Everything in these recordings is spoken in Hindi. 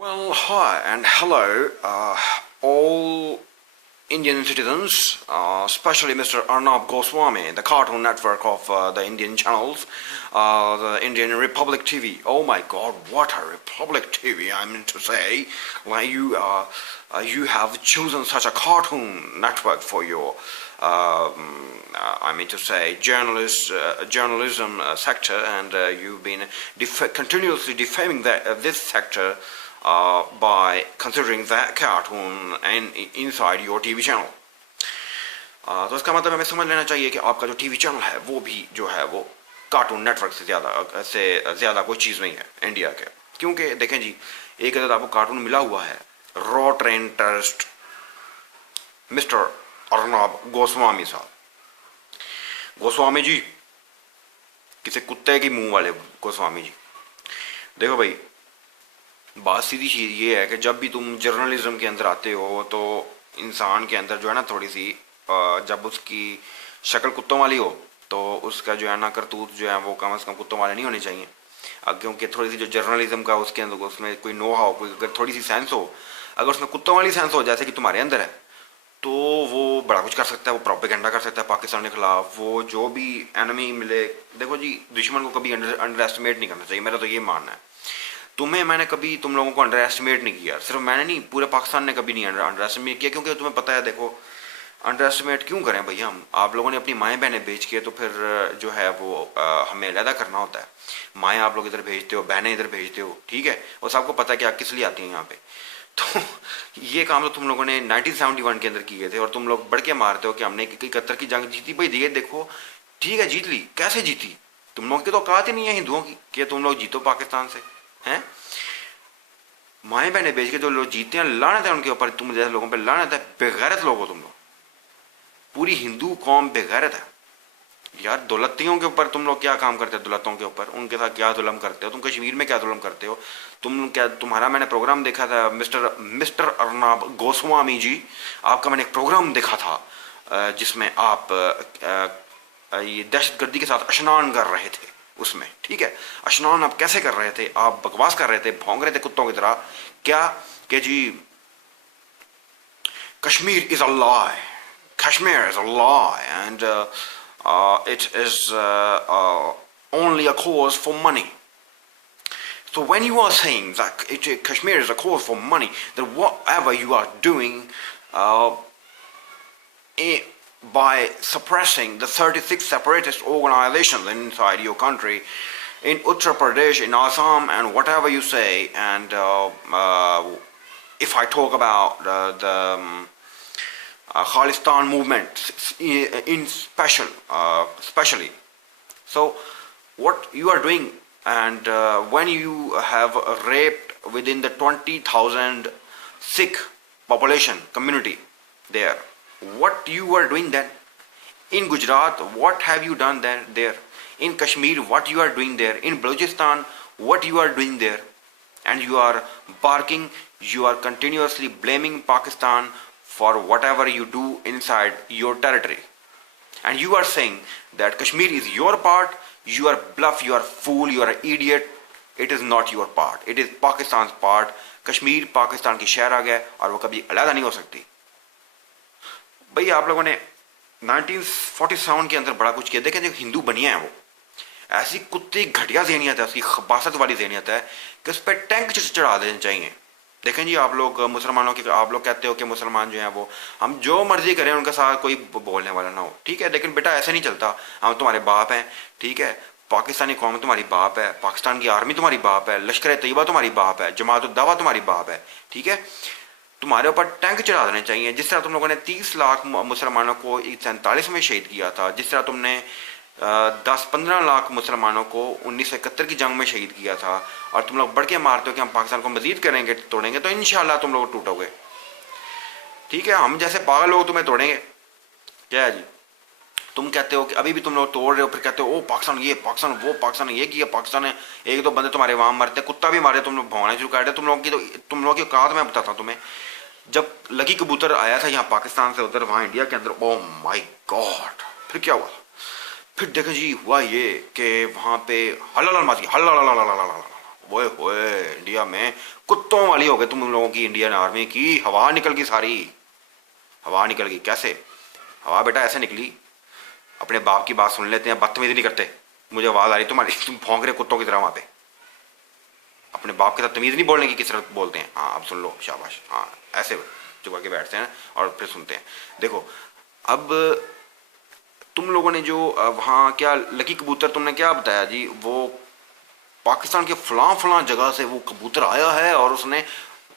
Well, hi and hello, all Indian citizens, especially Mr. Arnab Goswami, the Cartoon Network of the Indian channels, the Indian Republic TV. Oh my God, what a Republic TV! I mean to say, why you have chosen such a cartoon network for your, I mean to say, journalism sector, and you've been continuously defaming this sector by considering that cartoon and inside your TV channel. तो इसका मतलब हमें समझ लेना चाहिए कि आपका जो टीवी चैनल है वो भी जो है वो कार्टून नेटवर्क से ज़्यादा कोई चीज़ नहीं है इंडिया के। क्योंकि देखें जी, एक अगर आपको कार्टून मिला हुआ है, raw train terrorist mister Arnab Goswami साहब। गोस्वामी जी, किसी कुत्ते की मुंह वाले गोस्वामी जी। देखो भाई, बात सीधी चीज़ ये है कि जब भी तुम जर्नलिज्म के अंदर आते हो तो इंसान के अंदर जो है ना थोड़ी सी जब उसकी शक्ल कुत्तों वाली हो तो उसका जो है ना करतूत जो है वो कम से कम कुत्तों वाले नहीं होने चाहिए। क्योंकि थोड़ी सी जो जर्नलिज्म का उसके अंदर उसमें कोई नो हाउ, कोई अगर थोड़ी सी सेंस हो, अगर उसमें कुत्तों वाली सेंस हो जैसे कि तुम्हारे अंदर है, तो वो बड़ा कुछ कर सकता है। वो प्रोपेगेंडा कर सकता है पाकिस्तान के खिलाफ। वो जो भी एनिमी मिले, देखो जी, दुश्मन को कभी अंडर एस्टिमेट नहीं करना चाहिए, मेरा तो ये मानना है। तुम्हें मैंने कभी तुम लोगों को अंडर एस्टिमेट नहीं किया, सिर्फ मैंने नहीं, पूरे पाकिस्तान ने कभी नहीं अंडर एस्टिमेट किया। क्योंकि तुम्हें पता है, देखो, अंडर एस्टिमेट क्यों करें भैया हम? आप लोगों ने अपनी माएँ बहनें बेच के तो फिर जो है वो हमें अलहदा करना होता है। माएँ आप लोग इधर भेजते हो, बहनें इधर भेजते हो, ठीक है, और सबको पता है कि आप किस लिए आती हैं यहाँ पे। तो ये काम तो तुम लोगों ने 1971 के अंदर किए थे, और तुम लोग बढ़ के मारते हो कि हमने 71 की जंग जीती। भाई ये देखो, ठीक है जीत ली, कैसे जीती? तुम लोगों की तो औकात ही नहीं है हिंदुओं की कि तुम लोग जीतो पाकिस्तान से, हैं? माएँ बहनें बेच के जो लोग जीते हैं, लानत है उनके ऊपर, तुम जैसे लोगों पे लानत है। बेगैरत लोग हो तुम लोग, पूरी हिंदू कौम बेगैरत है यार। दौलतियों के ऊपर तुम लोग क्या काम करते हो? दौलतों के ऊपर उनके साथ क्या जुल्म करते हो? तुम कश्मीर में क्या जुल्म करते हो? तुम्हारा मैंने प्रोग्राम देखा था, मिस्टर अर्नब गोस्वामी जी, आपका मैंने एक प्रोग्राम देखा था जिसमें आप ये दहशतगर्दी के साथ स्नान कर रहे थे उसमें, ठीक है। स्नान आप कैसे कर रहे थे? आप बकवास कर रहे थे, भौंक रहे थे कुत्तों की तरह। क्या कि जी, Kashmir is a lie, Kashmir is a lie, and it is only a cause for money. So when you are saying that Kashmir is a cause for money, then whatever you are doing uh, by suppressing the 36 separatist organizations inside your country, in Uttar Pradesh, in Assam, and whatever you say, and if I talk about the Khalistan movement in especially. So what you are doing, and when you have raped within the 20,000 Sikh population community there, what you are doing then? In Gujarat, what have you done there? In Kashmir, what you are doing there? In Balochistan, what you are doing there? And you are barking, you are continuously blaming Pakistan for whatever you do inside your territory. And you are saying that Kashmir is your part. You are bluff, you are fool, you are an idiot. It is not your part. It is Pakistan's part. Kashmir Pakistan की शहर आ गया और वो कभी अलग नहीं हो सकती। भैया आप लोगों ने 1947 के अंदर बड़ा कुछ किया। देखें, जो हिंदू बनिया है वो ऐसी कुत्ती घटिया ज़हनियत है, ऐसी खबासत वाली ज़हनियत है कि उस पर टैंक चढ़ा देने चाहिए। देखें जी, आप लोग मुसलमानों के, आप लोग कहते हो कि मुसलमान जो हैं वो हम जो मर्जी करें उनके साथ कोई बोलने वाला ना हो, ठीक है। लेकिन बेटा ऐसे नहीं चलता। हम तुम्हारे बाप हैं, ठीक है। पाकिस्तानी कौम तुम्हारी बाप है, पाकिस्तान की आर्मी तुम्हारी बाप है, लश्कर तैयबा तुम्हारी बाप है, जमात उद दावा तुम्हारी बाप है, ठीक है। तुम्हारे ऊपर टैंक चढ़ा देने चाहिए। जिस तरह तुम लोगों ने 30 लाख मुसलमानों को 47 में शहीद किया था, जिस तरह तुमने 10-15 लाख मुसलमानों को 1971 की जंग में शहीद किया था, और तुम लोग बढ़ के मारते हो कि हम पाकिस्तान को मजीद करेंगे, तोड़ेंगे, तो इंशाल्लाह तुम लोग टूटोगे, ठीक है। हम जैसे पागल लोग तुम्हें तोड़ेंगे। क्या है जी, तुम कहते हो कि अभी भी तुम लोग तोड़ रहे हो, फिर कहते हो ओ पाकिस्तान ये, पाकिस्तान वो, पाकिस्तान ये किया, पाकिस्तान है। एक दो बंदे तुम्हारे वहां मरते, कुत्ता भी मारे, तुम लोग भौंकना शुरू कर रहे। तुम लोगों की औकात मैं बताता हूँ तुम्हें। जब लकी कबूतर आया था यहाँ पाकिस्तान से उधर, वहाँ इंडिया के अंदर, ओ माई गॉड, फिर क्या हुआ? फिर देखें जी, हुआ ये कि वहाँ पे हल्ला मच गया, हल्ला, ओए होए, इंडिया में कुत्तों वाली हो गई तुम लोगों की इंडियन आर्मी की। हवा निकल गई सारी, हवा निकल गई। कैसे हवा बेटा? ऐसे निकली, अपने बाप की बात सुन लेते हैं, बदतमीजी नहीं करते। मुझे आवाज आ रही तुम्हारी, तुम भौंक रहे कुत्तों की तरह वहां पे। अपने बाप के साथ तमीज नहीं बोलने की, किस तरह बोलते हैं। हाँ अब सुन लो, शाबाश। हाँ ऐसे चुप करके बैठते हैं और फिर सुनते हैं। देखो अब तुम लोगों ने जो वहाँ क्या लकी कबूतर तुमने क्या बताया जी, वो पाकिस्तान के फलां फलां जगह से वो कबूतर आया है और उसने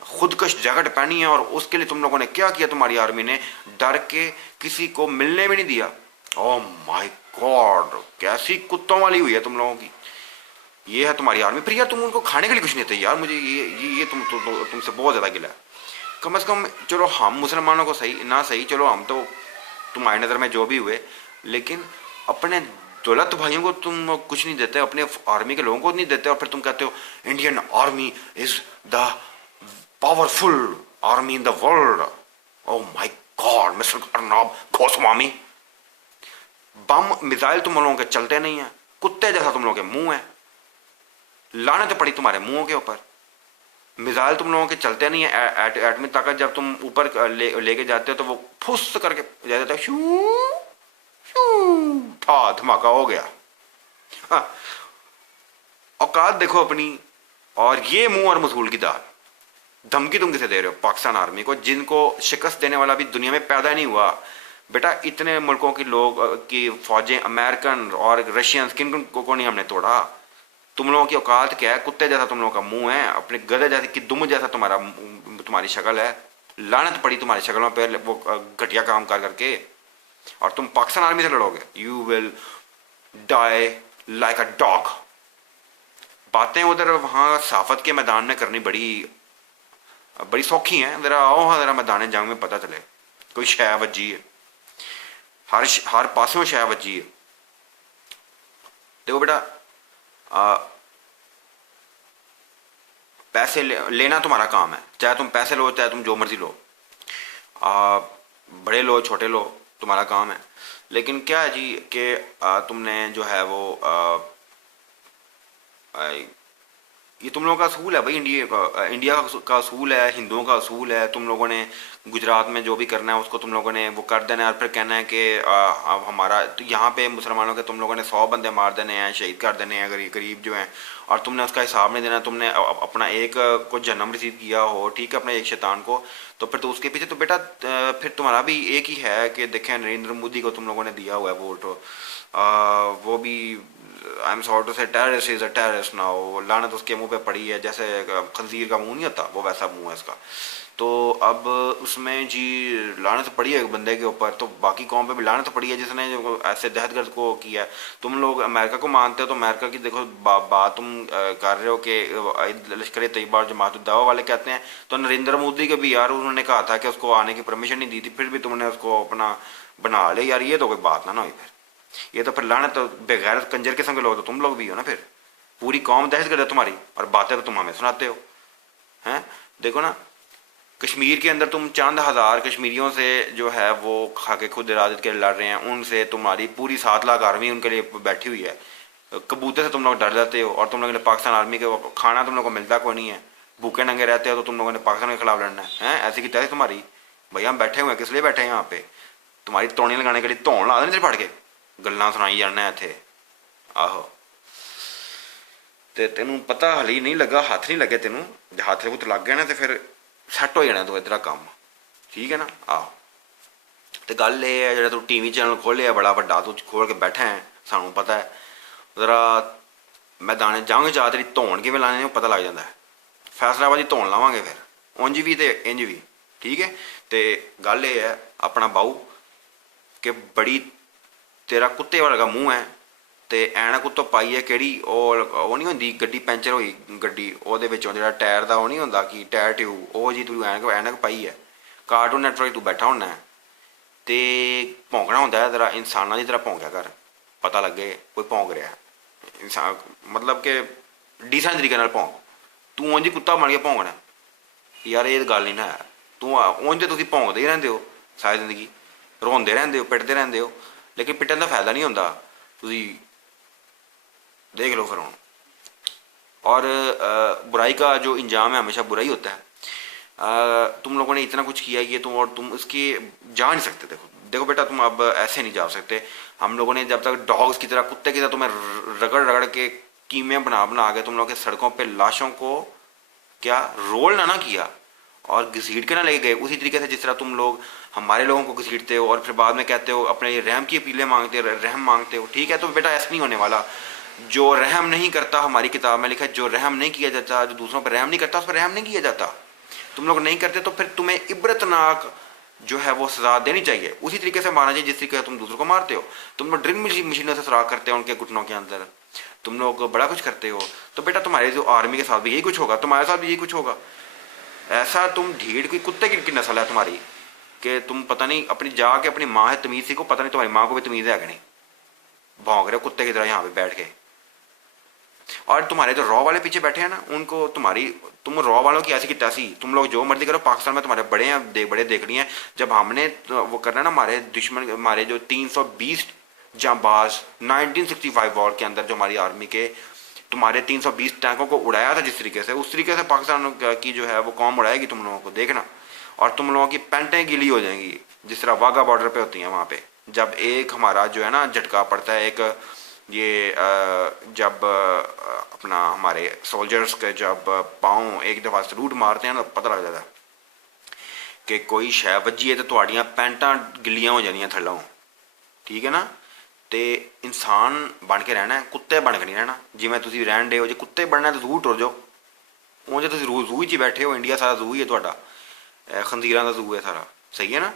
खुदकश जैकेट पहनी है, और उसके लिए तुम लोगों ने क्या किया? तुम्हारी आर्मी ने डर के किसी को मिलने भी नहीं दिया। ओह माय गॉड, कैसी कुत्तों वाली हुई है तुम लोगों की। ये है तुम्हारी आर्मी। फिर यार तुम उनको खाने के लिए कुछ नहीं थे यार। मुझे ये तुमसे बहुत ज्यादा गिला है। कम से कम चलो हम मुसलमानों को सही ना सही, चलो हम तो तुम्हारी नज़र में जो भी हुए, लेकिन अपने दौलत भाइयों को तुम कुछ नहीं देते, अपने आर्मी के लोगों को नहीं देते, और फिर तुम कहते हो Indian army is the powerful army in the world. Oh my God mister Arnab Goswami, bomb missile तुम लोगों के चलते नहीं है, कुत्ते जैसा तुम लोगों के मुंह है, लानत पड़ी तुम्हारे मुंहों के ऊपर। मिसाइल तुम लोगों के चलते नहीं है, एटमी ताकत जब तुम ऊपर लेके जाते हो तो वो फुस करके जाता है, शू शू, था धमाका हो गया। हाँ, औकात देखो अपनी। और ये मुंह और मसूल की दाल, धमकी तुम किसे दे रहे हो? पाकिस्तान आर्मी को, जिनको शिकस्त देने वाला भी दुनिया में पैदा नहीं हुआ। बेटा इतने मुल्कों की लोग की फौजें, अमेरिकन और रशियंस, किन को नहीं हमने तोड़ा? तुम लोगों की औकात क्या है? कुत्ते जैसा तुम लोगों का मुंह है, अपने गधे जैसे कि दुम जैसा तुम्हारी शक्ल है। लानत पड़ी तुम्हारी शक्लों पे वो घटिया काम कर करके। और तुम पाकिस्तान आर्मी से लड़ोगे, you will die like a dog. बातें उधर वहां साफत के मैदान में करनी बड़ी बड़ी सौखी हैं। जरा आओ, हाँ जरा मैदान जंग में पता चले कोई शय वजी है, हर पासों शय वजी है। देखो बेटा पैसे लेना तुम्हारा काम है, चाहे तुम पैसे लो चाहे तुम जो मर्जी लो, बड़े लो छोटे लो, तुम्हारा काम है। लेकिन क्या है जी कि तुमने जो है वो ये तुम लोगों का असूल है भाई। इंडिया का असूल है, हिंदुओं का असूल है। तुम लोगों ने गुजरात में जो भी करना है उसको तुम लोगों ने वो कर देना है, और फिर कहना है कि हमारा तो यहाँ पे मुसलमानों के तुम लोगों ने 100 बंदे मार देने हैं, शहीद कर देने हैं गरीब जो हैं, और तुमने उसका हिसाब नहीं देना। तुमने अपना एक को जन्म रिसीव किया हो, ठीक है, अपने एक शैतान को, तो फिर तो उसके पीछे तो बेटा फिर तुम्हारा भी एक ही है कि देखें नरेंद्र मोदी को तुम लोगों ने दिया हुआ है वोट, वो भी आई एम सॉरी टू से terrorist is a terrorist now. लानत उसके मुंह पे पड़ी है, जैसे खंजीर का मुंह नहीं होता वो वैसा मुंह है इसका। तो अब उसमें जी लानत पड़ी है एक बंदे के ऊपर, तो बाकी कौम पे भी लानत पड़ी है जिसने ऐसे दहशतगर्द को किया है। तुम लोग अमेरिका को मानते हो तो अमेरिका की देखो बात तुम कर रहे हो कि लश्कर तैयबा और जमात उद दावा वाले कहते हैं, तो नरेंद्र मोदी के भी यार उन्होंने कहा था कि उसको आने की परमिशन नहीं दी थी, फिर भी तुमने उसको अपना बना ले यार। ये तो कोई बात ना हुई फिर। ये तो फिर लानत तो बेगैरत कंजर किस्म के लोग तो तुम लोग भी हो ना। फिर पूरी कौम दहशतगर्द है तुम्हारी, और बातें तो तुम हमें सुनाते हो हैं। देखो ना कश्मीर के अंदर तुम चंद हजार कश्मीरियों से जो है वो खा के खुद इरादत के लड़ रहे हैं, उनसे तुम्हारी पूरी 7 लाख आर्मी उनके लिए बैठी हुई है। कबूतर से तुम लोग डर जाते हो, और तुम लोगों ने पाकिस्तान आर्मी के खाना तुम लोग को मिलता कोई नहीं है, भूखे नंगे रहते हो, तो तुम लोगों ने पाकिस्तान के खिलाफ लड़ना है। ऐसी की तैयारी तुम्हारी। भैया हम बैठे हुए हैं, किस लिए बैठे हैं यहाँ पे? तुम्हारी तोड़ी लगाने के लिए धौन ला देने पड़ के गल्लां सुनाई जाना इत्थे। आहो ते तेनू पता हली नहीं लगा, हाथ नहीं लगे तेनू, जे हाथ हुथ लग गए ना तो फिर सैट हो जाना तू इधर काम, ठीक है ना। आहो तो गल ये है, जो तू टीवी चैनल खोलिया बड़ा वड्डा तू खोल के बैठा है, सानू पता है। जरा मैदान जंग जा तेरी धौन किवें लाने पता लग जाता है। फैसलाबाद की धौन लावांगे फिर उंज भी तो इंज भी, ठीक है। तो गल ये है अपना बाऊ कि बड़ी तेरा कुत्ते वर्गा मुंह है, ते ऐनक उत्तों पाई है केड़ी ਉਹ नहीं होंदी गड्डी पैंचर होई गड्डी ਉਹਦੇ ਵਿੱਚੋਂ ਜਿਹੜਾ टायर ਦਾ ਉਹ नहीं ਹੁੰਦਾ कि टायर ट्यूब, ਉਹ जी तू ऐनक पाई है, कार्टून नैटवर्क तू बैठा होना है ते भौंकना होंदा है। जरा इंसानां की तरह भौंकिया कर, पता लगे कोई भौंक रहा है इंसान, मतलब कि डिसेंट तरीके नाल भौंक। तू उंज कुत्ता बन के भौंकना यार, ये गल नहीं ना है। तू उंज तुसीं भौंकदे ही रहिंदे हो सारी जिंदगी, रोंदे रहंदे हो, पिटदे रहंदे हो, लेकिन पिटन का फायदा नहीं होंदा। तुसीं देख लो फिर हुण और बुराई का जो इंजाम है हमेशा बुरा ही होता है। तुम लोगों ने इतना कुछ किया ये तुम, और तुम इसके जा नहीं सकते। देखो देखो बेटा, तुम अब ऐसे नहीं जा सकते। हम लोगों ने जब तक डॉग्स की तरह, कुत्ते की तरह तुम्हें रगड़ रगड़ के कीमे बना बना के तुम लोग के सड़कों पे लाशों को क्या रोल ना किया और घसीट के ना ले गए, उसी तरीके से जिस तरह तुम लोग हमारे लोगों को घसीटते हो और फिर बाद में कहते हो अपने रहम की अपीलें मांगते हो, रहम मांगते हो, ठीक है? तो बेटा ऐसा नहीं होने वाला। जो रहम नहीं करता, हमारी किताब में लिखा है, जो रहम नहीं किया जाता, जो दूसरों पर रहम नहीं करता, उस पर रहम नहीं किया जाता। तुम लोग नहीं करते तो फिर तुम्हें इबरतनाक जो है वो सजा देनी चाहिए, उसी तरीके से मारना चाहिए जिस तरीके से तुम दूसरों को मारते हो। तुम लोग ड्रिल मशीनों से सुराख करते हो उनके घुटनों के अंदर, तुम लोग बड़ा कुछ करते हो। तो बेटा तुम्हारे जो आर्मी के साथ भी यही कुछ होगा, तुम्हारे साथ भी यही कुछ होगा। ऐसा तुम ढीड़ की कुत्ते की नस्ल है तुम्हारी कि तुम पता नहीं अपनी जाके अपनी माँ है तमीज सीखो, पता नहीं तुम्हारी माँ को भी तमीज है कि नहीं। भौंक रहे हो कुत्ते की तरह यहाँ पे बैठ के। और तुम्हारे जो रॉ वाले पीछे बैठे हैं ना, उनको तुम्हारी, तुम रॉ वालों की ऐसी की तैसी, तुम लोग जो मर्जी करो। पाकिस्तान में तुम्हारे बड़े हैं, बड़े देख लिए हैं। जब हमने वो करना ना, हमारे दुश्मन, हमारे जो 320 जांबाज 1965 वॉर के अंदर जो हमारी आर्मी के तुम्हारे 320 टैंकों को उड़ाया था जिस तरीके से, उस तरीके से पाकिस्तान की जो है वो कौम उड़ाएगी तुम लोगों को, देखना। और तुम लोगों की पैंटें गीली हो जाएंगी जिस तरह वाघा बॉर्डर पे होती हैं वहाँ पे। जब एक हमारा जो है ना झटका पड़ता है, एक ये जब अपना हमारे सोल्जर्स के जब पाँव एक दफ़ा सलूट मारते हैं ना, तो पता लग जाता है कि कोई शै वज्जी है, तो ਤੁਹਾਡੀਆਂ ਪੈਂਟਾਂ ਗਿੱਲੀਆਂ ਹੋ ਜਾਂਦੀਆਂ ਥੱਲੋਂ, ठीक है ना। तो इंसान बन के रहना है, कुत्ते बन के नहीं रहना। जिवें तुसीं रहन डे हो, जे कुत्ते बनना तो जू टुर जाओ। उंज तुसीं जू ही बैठे हो, इंडिया सारा जू ही है तुहाडा, खंजीरां दा जू है सारा, सही है ना।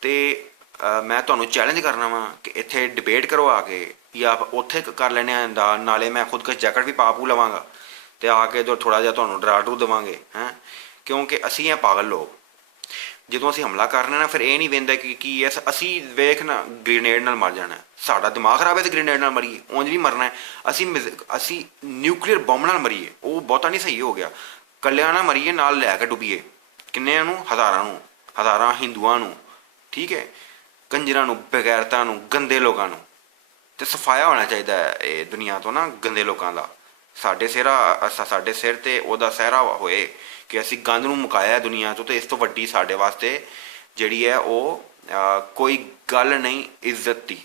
तो मैं तुहानूं चैलेंज करना वा कि इत्थे डिबेट करो आके, या उत्थे कर लैने आ, नाले मैं खुद कुछ जैकट भी पा पू लवांगा तो आके तो थोड़ा जिहा तुहानूं डरा डरू देवांगे हैं, क्योंकि असीं हैं पागल लोग। ਜਦੋਂ ਅਸੀਂ ਹਮਲਾ ਕਰਨਾ ਨਾ, ਫਿਰ ਇਹ ਨਹੀਂ ਵੇਂਦਾ ਕਿ ਕੀ ਐ, ਅਸੀਂ ਵੇਖ ਨਾ ਗ੍ਰੇਨੇਡ ਨਾਲ ਮਰ ਜਾਣਾ। ਸਾਡਾ ਦਿਮਾਗ ਖਰਾਬ ਹੈ ਤੇ ਗ੍ਰੇਨੇਡ ਨਾਲ ਮਰੀਏ, ਉਂਝ ਵੀ ਮਰਨਾ ਹੈ। ਅਸੀਂ ਨਿਊਕਲੀਅਰ ਬੰਬ ਨਾਲ ਮਰੀਏ, ਉਹ ਬਹੁਤਾ ਨਹੀਂ ਸਹੀ ਹੋ ਗਿਆ। ਕੱਲਿਆਂ ਨਾ ਮਰੀਏ, ਨਾਲ ਲੈ ਕੇ ਡੁੱਬੀਏ। ਕਿੰਨਿਆਂ ਨੂੰ? ਹਜ਼ਾਰਾਂ ਨੂੰ, ਹਜ਼ਾਰਾਂ ਹਿੰਦੂਆਂ ਨੂੰ, ਠੀਕ ਹੈ, ਕੰਜਰਾਂ ਨੂੰ, ਬਗੈਰਤਾਂ ਨੂੰ, ਗੰਦੇ ਲੋਕਾਂ ਨੂੰ। ਤੇ ਸਫਾਇਆ ਹੋਣਾ ਚਾਹੀਦਾ ਹੈ ਇਹ ਦੁਨੀਆ ਤੋਂ ਨਾ, ਗੰਦੇ ਲੋਕਾਂ ਦਾ। ਸਾਡੇ ਸਿਰ ਤੇ ਉਹਦਾ ਸਹਿਰਾ ਹੋਏ कि असी गंद नूं मुकाया दुनिया तो इस तो वड्डी साडे वास्ते जिहड़ी है वो कोई गल नहीं इज्जत दी।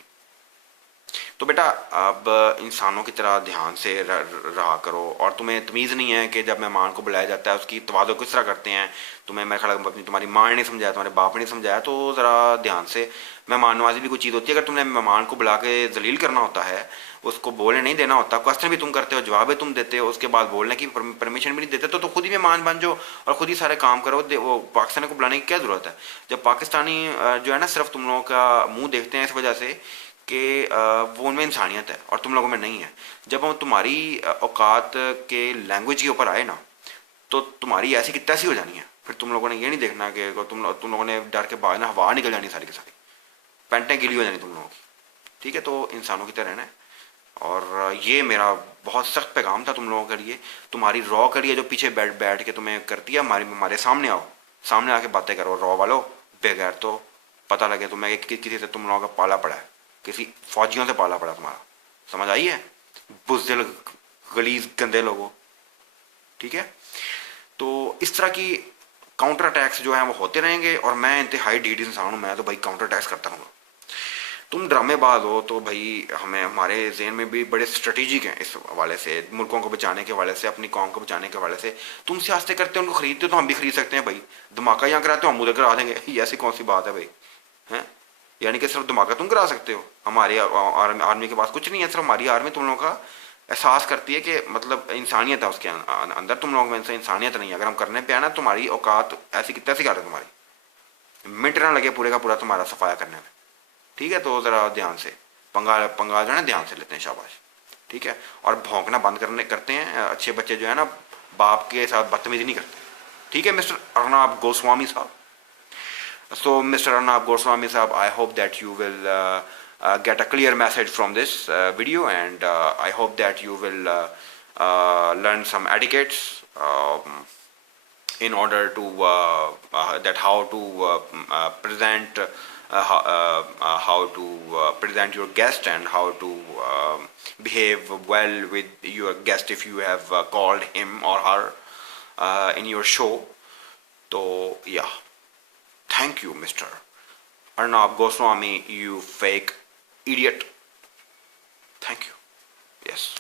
तो बेटा अब इंसानों की तरह ध्यान से रहा करो। और तुम्हें तमीज़ नहीं है कि जब मेहमान को बुलाया जाता है उसकी तवाज़ो किस तरह करते हैं। तुम्हें मेरे ख्याल अपनी तुम्हारी माँ ने नहीं समझाया, तुम्हारे बाप ने नहीं समझाया, तो ज़रा ध्यान से। मेहमान नवाजी भी कोई चीज़ होती है, अगर तुमने मेहमान को बुला के जलील करना होता है, उसको बोलने नहीं देना होता, क्वेश्चन भी तुम करते हो, जवाब भी तुम देते हो, उसके बाद बोलने की परमिशन भी नहीं देते, तो खुद ही मेहमान बन जाओ और खुद ही सारे काम करो। वो पाकिस्तानी को बुलाने की क्या ज़रूरत है, जब पाकिस्तानी जो है ना सिर्फ तुम लोगों का मुंह देखते हैं इस वजह से कि वो उनमें इंसानियत है और तुम लोगों में नहीं है। जब हम तुम्हारी औकात के लैंग्वेज के ऊपर आए ना, तो तुम्हारी ऐसी की तैसी हो जानी है। फिर तुम लोगों ने ये नहीं देखना कि तुम लोगों ने डर के बाद ना हवा निकल जानी सारी की सारी, पैंटें गीली हो जानी तुम लोगों की, ठीक है। तो इंसानों की तरह रहना है। और ये मेरा बहुत सख्त पैगाम था तुम लोगों के लिए। तुम्हारी रॉ करिए जो पीछे बैठ बैठ के तुम्हें करती है, हमारे सामने आओ, सामने आके बातें करो रॉ वालों, बगैर तो पता लगे तुम्हें कि किसी से तुम लोगों का पाला पड़ा है, किसी फौजियों से पाला पड़ा तुम्हारा। समझ आई है? बुज़दिल गलीज गंदे लोगों, ठीक है। तो इस तरह की काउंटर अटैक्स जो हैं वो होते रहेंगे और मैं इंतहाई ढीठ इंसान हूँ, मैं तो भाई काउंटर अटैक्स करता रहूँगा। तुम ड्रामेबाज हो तो भाई हमें हमारे जहन में भी बड़े स्ट्रेटेजिक हैं इस हवाले से, मुल्कों को बचाने के हवाले से, अपनी कौम को बचाने के हवाले से। तुम सियासतें करते हो, उनको खरीदते हो, तो हम भी खरीद सकते हैं भाई। धमाका यहाँ कराते हो, हम उधर करा देंगे, ये ऐसी कौन सी बात है भाई, हैं? यानी कि सिर्फ धमाका तुम करा सकते हो, हमारी आर्मी के पास कुछ नहीं है। सिर्फ हमारी आर्मी तुम लोगों का एहसास करती है कि मतलब इंसानियत है उसके अंदर, तुम लोगों में से इंसानियत नहीं है। अगर हम करने पे आए ना, तुम्हारी औकात ऐसी कितनी सी कर है, तुम्हारी मिनट ना लगे पूरे का पूरा तुम्हारा सफाया करने में, ठीक है। तो ज़रा ध्यान से पंगा जो है ना ध्यान से लेते हैं, शाबाश, ठीक है। और भौंकना बंद करते हैं। अच्छे बच्चे जो है ना बाप के साथ बदतमीजी नहीं करते, ठीक है मिस्टर अर्नब गोस्वामी साहब। So, Mr. Arnab Goswami Sahab, I hope that you will get a clear message from this video, and I hope that you will learn some etiquettes in order to that how to present how to present your guest and how to behave well with your guest if you have called him or her in your show. So yeah, thank you, Mr. Arnab Goswami, you fake idiot. Thank you. Yes.